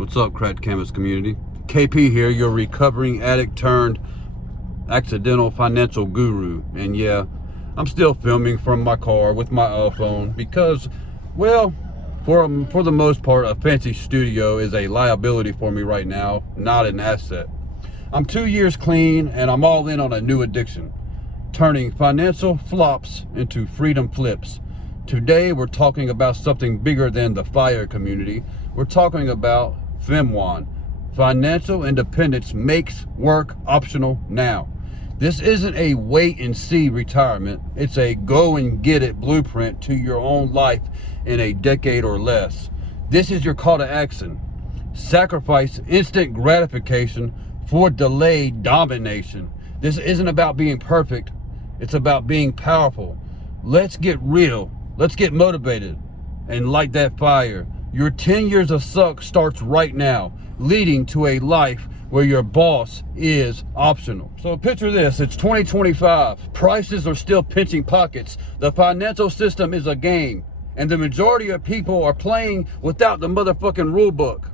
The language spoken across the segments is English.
What's up, Cracked Canvas community? KP here, your recovering addict turned accidental financial guru. And yeah, I'm still filming from my car with my phone because, well, for the most part, a fancy studio is a liability for me right now, not an asset. I'm 2 years clean and I'm all in on a new addiction, turning financial flops into freedom flips. Today, we're talking about something bigger than the FIRE community. We're talking about FIMWON. Financial independence makes work optional now. This isn't a wait and see retirement. It's a go and get it blueprint to your own life in a decade or less. This is your call to action. Sacrifice instant gratification for delayed domination. This isn't about being perfect. It's about being powerful. Let's get real. Let's get motivated and light that fire. Your 10 years of suck starts right now, leading to a life where your boss is optional. So picture this, it's 2025. Prices are still pinching pockets. The financial system is a game, and the majority of people are playing without the motherfucking rule book.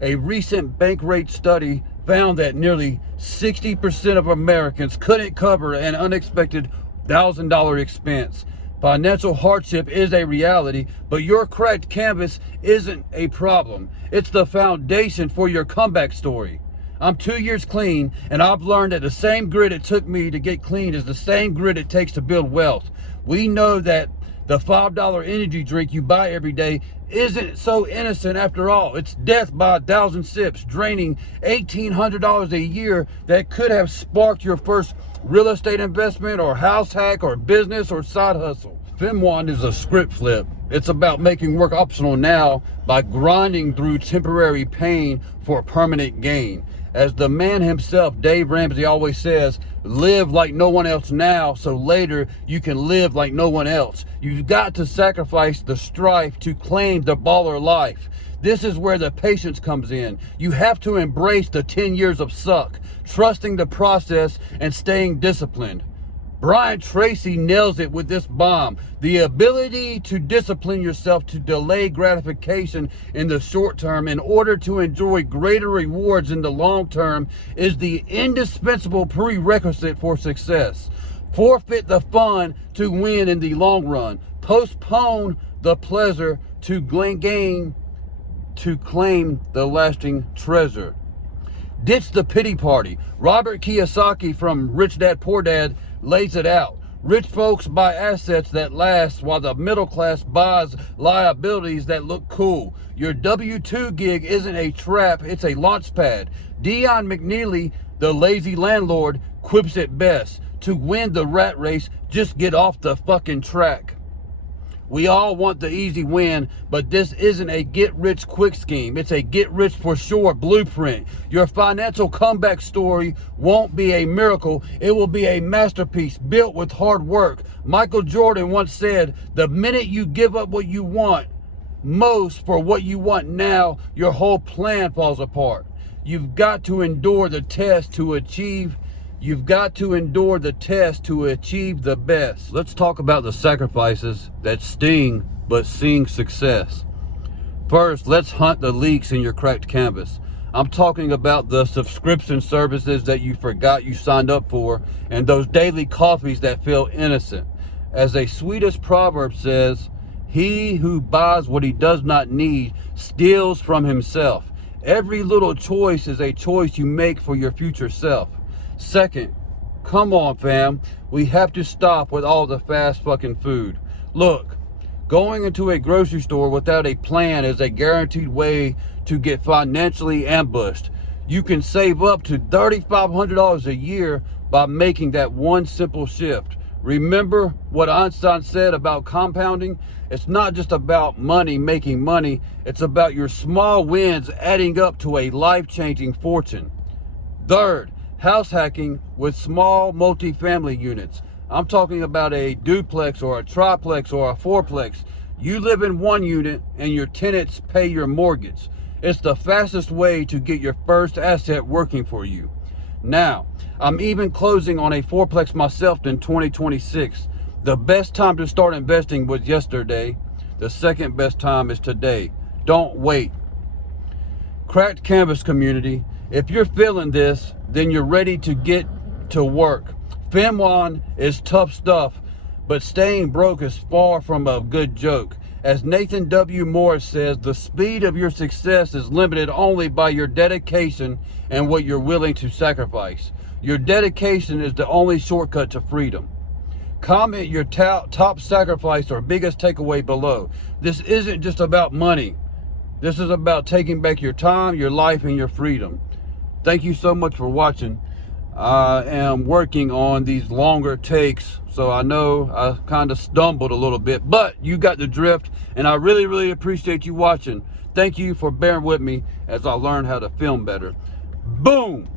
A recent bank rate study found that nearly 60% of Americans couldn't cover an unexpected $1,000 expense. Financial hardship is a reality, but your cracked canvas isn't a problem. It's the foundation for your comeback story. I'm 2 years clean, and I've learned that the same grit it took me to get clean is the same grit it takes to build wealth. We know that the $5 energy drink you buy every day isn't so innocent after all. It's death by 1,000 sips, draining $1,800 a year that could have sparked your first real estate investment or house hack or business or side hustle. FIMWON is a script flip. It's about making work optional now by grinding through temporary pain for permanent gain. As the man himself, Dave Ramsey, always says, live like no one else now so later you can live like no one else. You've got to sacrifice the strife to claim the baller life. This is where the patience comes in. You have to embrace the 10 years of suck, trusting the process and staying disciplined. Brian Tracy nails it with this bomb. The ability to discipline yourself to delay gratification in the short term in order to enjoy greater rewards in the long term is the indispensable prerequisite for success. Forfeit the fun to win in the long run. Postpone the pleasure to gain to claim the lasting treasure. Ditch the pity party. Robert Kiyosaki from Rich Dad Poor Dad lays it out. Rich folks buy assets that last while the middle class buys liabilities that look cool. Your W-2 gig isn't a trap, it's a launch pad. Dion McNeely, the lazy landlord, quips it best. To win the rat race, just get off the fucking track. We all want the easy win, but this isn't a get-rich-quick scheme. It's a get-rich-for-sure blueprint. Your financial comeback story won't be a miracle. It will be a masterpiece built with hard work. Michael Jordan once said, the minute you give up what you want most for what you want now, your whole plan falls apart. You've got to endure the test to achieve the best. Let's talk about the sacrifices that sting but sing success. First, let's hunt the leaks in your cracked canvas. I'm talking about the subscription services that you forgot you signed up for and those daily coffees that feel innocent. As a Swedish proverb says, he who buys what he does not need steals from himself. Every little choice is a choice you make for your future self. Second, come on fam, we have to stop with all the fast fucking food. Look, going into a grocery store without a plan is a guaranteed way to get financially ambushed. You can save up to $3,500 a year by making that one simple shift. Remember what Einstein said about compounding? It's not just about money making money, it's about your small wins adding up to a life-changing fortune. Third, house hacking with small multi-family units. I'm talking about a duplex or a triplex or a fourplex. You live in one unit and your tenants pay your mortgage. It's the fastest way to get your first asset working for you. Now, I'm even closing on a fourplex myself in 2026. The best time to start investing was yesterday. The second best time is today. Don't wait. Cracked Canvas community, if you're feeling this, then you're ready to get to work. FIMWON is tough stuff, but staying broke is far from a good joke. As Nathan W. Morris says, the speed of your success is limited only by your dedication and what you're willing to sacrifice. Your dedication is the only shortcut to freedom. Comment your top sacrifice or biggest takeaway below. This isn't just about money. This is about taking back your time, your life, and your freedom. Thank you so much for watching. I am working on these longer takes, so I know I kind of stumbled a little bit, but you got the drift, and I really, really appreciate you watching. Thank you for bearing with me as I learn how to film better. Boom!